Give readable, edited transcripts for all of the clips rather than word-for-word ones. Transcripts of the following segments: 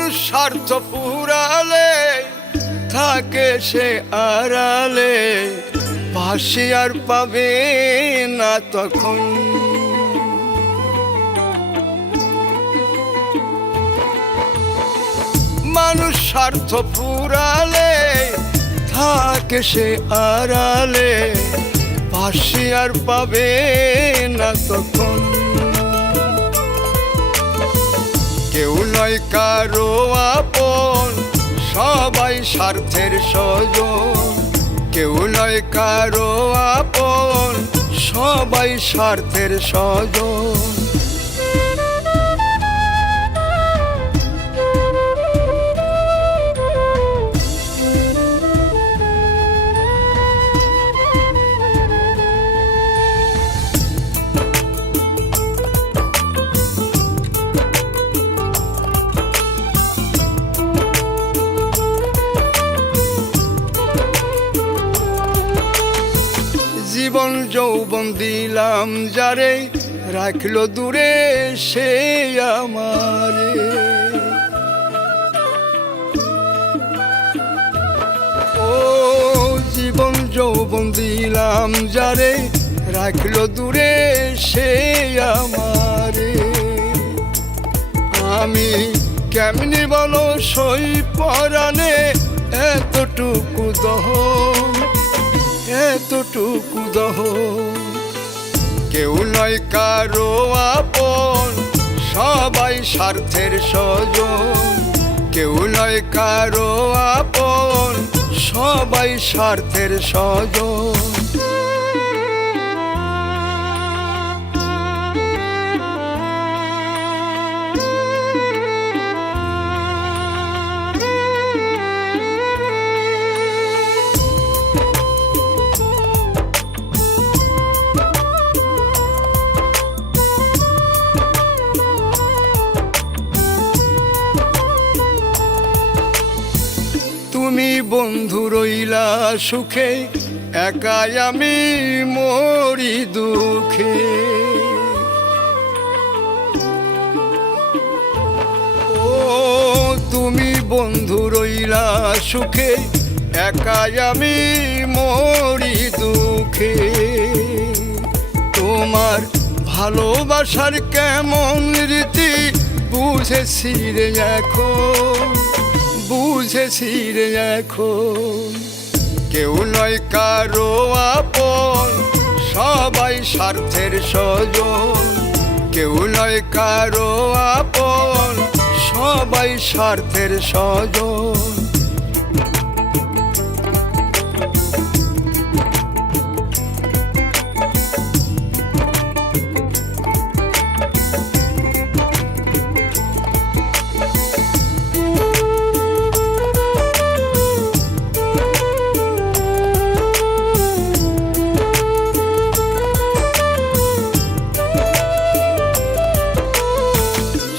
মানুষ স্বার্থ ফুরালে থাকে সে আড়ালে, পাশে আর পাবে না তখন। মানুষ স্বার্থ ফুরালে থাকে সে আড়ালে, পাশে আর পাবে না তখন। কেউ নয় কারো আপন, সবাই স্বার্থের স্বজন। কেউ নয় কারো আপন, সবাই স্বার্থের স্বজন। জীবন যৌবন দিলাম যারে, রাখলো দূরে সে আমারে। ও জীবন যৌবন দিলাম যারে, রাখলো দূরে সে আমারে। আমি কেমনি বলো সই পরাণে এতটুকু দহন, এতটুকু দহন। কেউ নয় কারো আপন, সবাই স্বার্থের স্বজন। কেউ নয় কারো আপন, সবাই স্বার্থের স্বজন। তুমি বন্ধু রইলা সুখে, একাই আমি মরি দুঃখে। ও তুমি বন্ধু রইলা সুখে, একাই আমি মরি দুঃখে। তোমার ভালোবাসার কেমন রীতি বুঝেছি রে এখন, বুঝেছি রে এখন। কেউ নয় কারো আপন, সবাই স্বার্থের স্বজন। কেউ নয় কারো আপন, সবাই স্বার্থের স্বজন।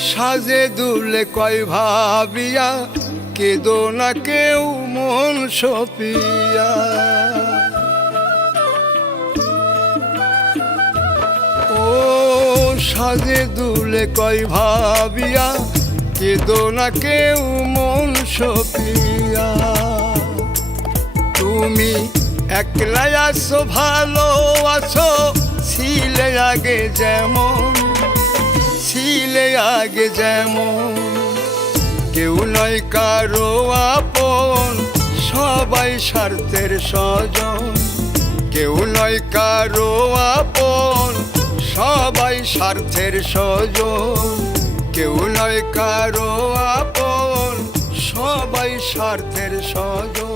সাজে দুলে কয় ভাবিয়া, কেদো না কেউ মন সপিয়া। ও সাজে দুলে কয় ভাবিয়া, কেদো না কেউ মন সপিয়া। তুমি একলাই আছো ভালো আছো, ছিলে আগে যেমন, ছিলে আগে যেমন। কেউ নয় কারো আপন, সবাই স্বার্থের স্বজন। কেউ নয় কারো আপন, সবাই স্বার্থের স্বজন। কেউ নয় কারো আপন, সবাই স্বার্থের স্বজন।